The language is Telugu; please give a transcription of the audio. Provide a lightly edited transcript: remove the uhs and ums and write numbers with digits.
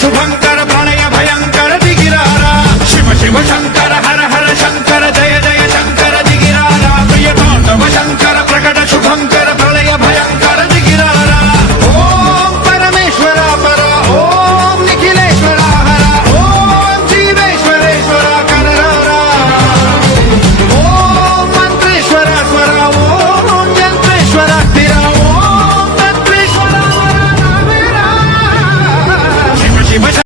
శుభంకర ప్రళయ భయంకర దిగిరారా శివ శివ శంకర హర హర శంకర జయ జయ శంకర దిగిరారా ప్రియ తాండవ శంకర ప్రకట శుభంకర ప్రళయ భయంకర దిగిరారా ఓం పరమేశ్వర పర ఓం నిఖిలేశ్వర హర ఓం జీవేశ్వరేశ్వర కరరారా ఓం మంత్రేశ్వర స్వర ఓం యంత్రేశ్వర స్థిర ఓం తంత్రేశ్వర శివ శివ